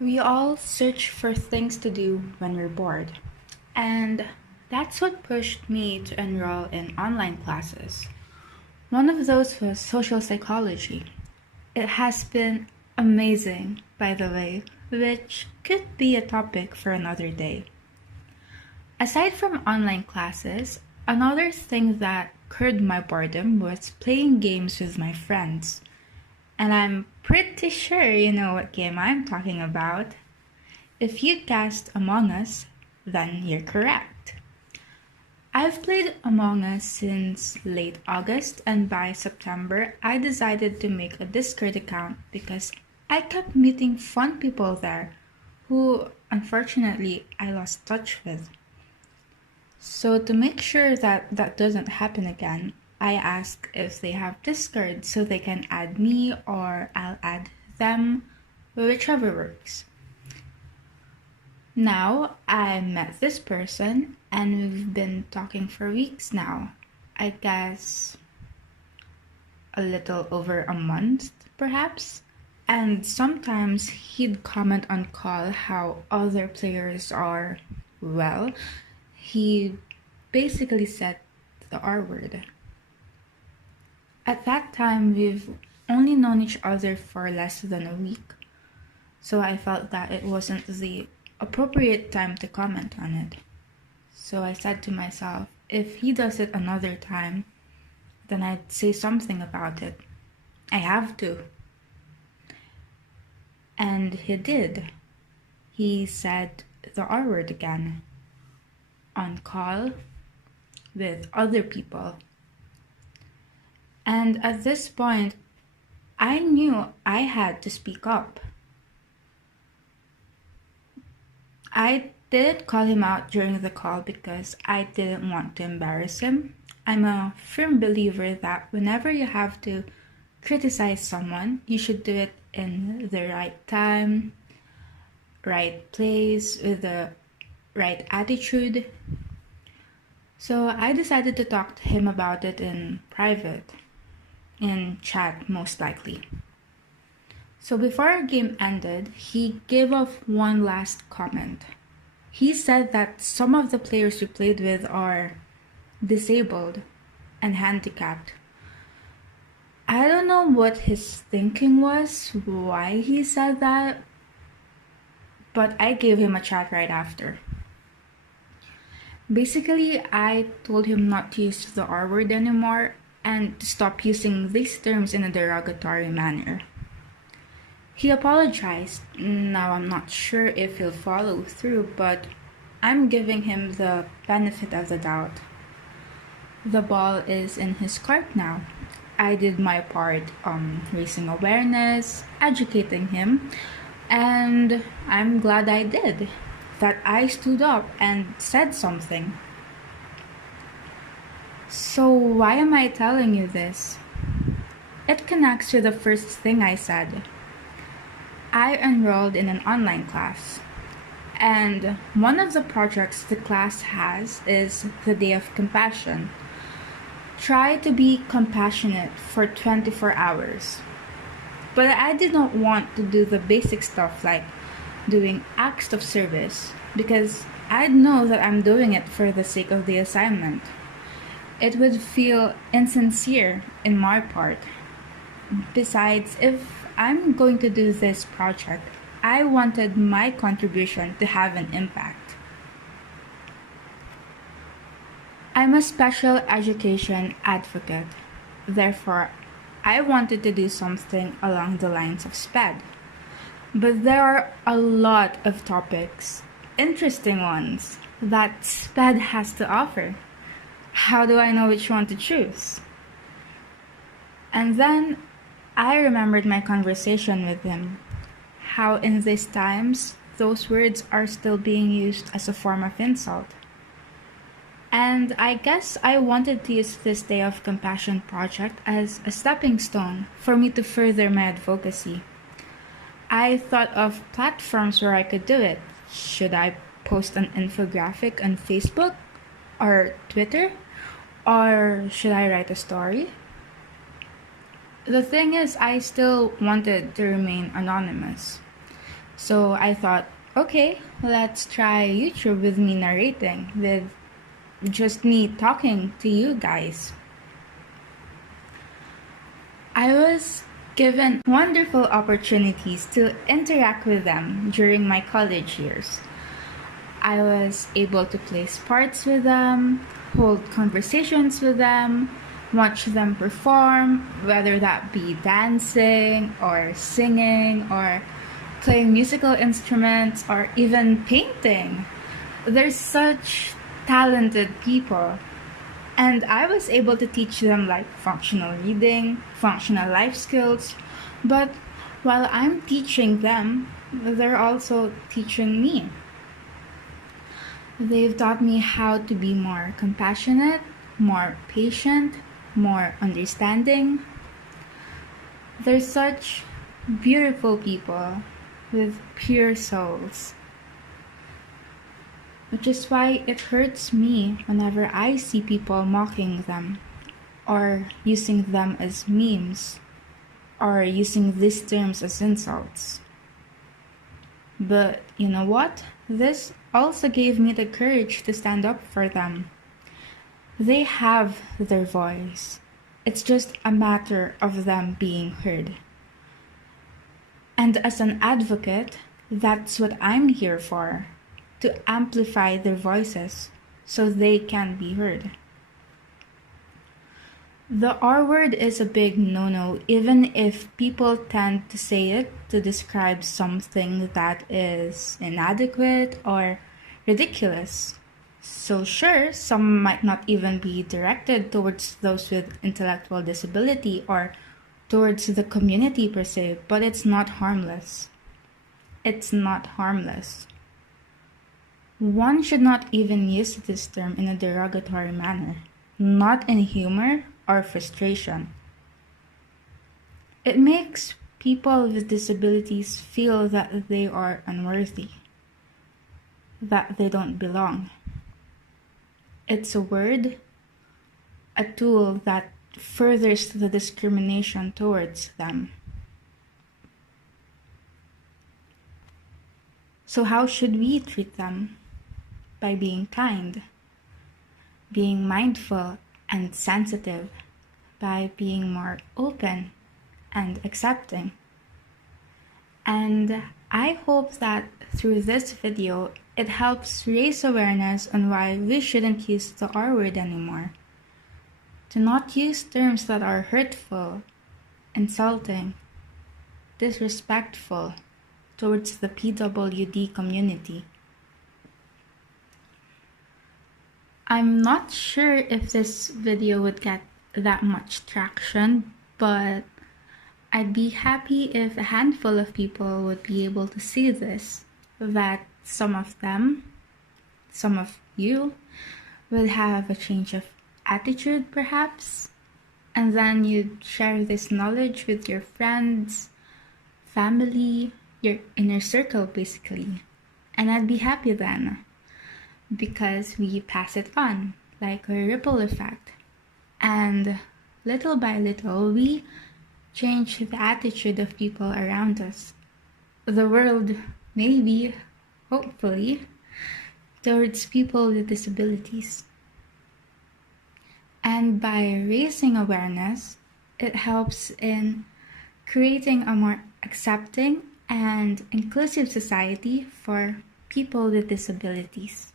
We all search for things to do when we're bored. And that's what pushed me to enroll in online classes. One of those was social psychology. It has been amazing, by the way, which could be a topic for another day. Aside from online classes, another thing that curbed my boredom was playing games with my friends. And I'm pretty sure you know what game I'm talking about. If you guessed Among Us, then you're correct. I've played Among Us since late August, and by September, I decided to make a Discord account because I kept meeting fun people there who, unfortunately, I lost touch with. So, to make sure that that doesn't happen again, I ask if they have Discord so they can add me or I'll add them, whichever works. Now, I met this person and we've been talking for weeks now. I guess a little over a month, perhaps. And sometimes he'd comment on call how other players are, well, he basically said the R word. At that time, we've only known each other for less than a week, so I felt that it wasn't the appropriate time to comment on it. So I said to myself, if he does it another time, then I'd say something about it. I have to. And he did. He said the R word again on call with other people. And at this point, I knew I had to speak up. I didn't call him out during the call because I didn't want to embarrass him. I'm a firm believer that whenever you have to criticize someone, you should do it in the right time, right place, with the right attitude. So I decided to talk to him about it in private, in chat most likely. So before our game ended, he gave off one last comment. He said that some of the players we played with are disabled and handicapped. I don't know what his thinking was, why he said that, but I gave him a chat right after. Basically, I told him not to use the R word anymore and to stop using these terms in a derogatory manner. He apologized. Now I'm not sure if he'll follow through, but I'm giving him the benefit of the doubt. The ball is in his court now. I did my part raising awareness, educating him, and I'm glad I did. That I stood up and said something. So why am I telling you this? It connects to the first thing I said. I enrolled in an online class, and one of the projects the class has is the Day of Compassion. Try to be compassionate for 24 hours. But I did not want to do the basic stuff like doing acts of service because I'd know that I'm doing it for the sake of the assignment. It would feel insincere in my part. Besides, if I'm going to do this project, I wanted my contribution to have an impact. I'm a special education advocate. Therefore, I wanted to do something along the lines of SPED. But there are a lot of topics, interesting ones, that SPED has to offer. How do I know which one to choose? And then I remembered my conversation with him, how in these times those words are still being used as a form of insult. And I guess I wanted to use this Day of Compassion project as a stepping stone for me to further my advocacy. I thought of platforms where I could do it. Should I post an infographic on Facebook or Twitter? Or should I write a story? The thing is, I still wanted to remain anonymous. So I thought, okay, let's try YouTube with me narrating, with just me talking to you guys. I was given wonderful opportunities to interact with them during my college years. I was able to play sports with them, hold conversations with them, watch them perform, whether that be dancing or singing or playing musical instruments or even painting. They're such talented people. And I was able to teach them like functional reading, functional life skills. But while I'm teaching them, they're also teaching me. They've taught me how to be more compassionate, more patient, more understanding. They're such beautiful people with pure souls. Which is why it hurts me whenever I see people mocking them, or using them as memes, or using these terms as insults. But you know what? This also gave me the courage to stand up for them. They have their voice. It's just a matter of them being heard. And as an advocate, that's what I'm here for, to amplify their voices so they can be heard. The R word is a big no-no, even if people tend to say it to describe something that is inadequate or ridiculous. So sure, some might not even be directed towards those with intellectual disability or towards the community per se, but it's not harmless. It's not harmless. One should not even use this term in a derogatory manner, not in humor or frustration. It makes people with disabilities feel that they are unworthy, that they don't belong. It's a word, a tool that furthers the discrimination towards them. So how should we treat them? By being kind, being mindful and sensitive, by being more open and accepting. And I hope that through this video, it helps raise awareness on why we shouldn't use the R word anymore. To not use terms that are hurtful, insulting, disrespectful towards the PWD community. I'm not sure if this video would get that much traction, but I'd be happy if a handful of people would be able to see this, that some of them, some of you, will have a change of attitude perhaps, and then you'd share this knowledge with your friends, family, your inner circle basically. And I'd be happy then, because we pass it on like a ripple effect. And little by little, we change the attitude of people around us. The world, maybe, hopefully, towards people with disabilities. And by raising awareness, it helps in creating a more accepting and inclusive society for people with disabilities.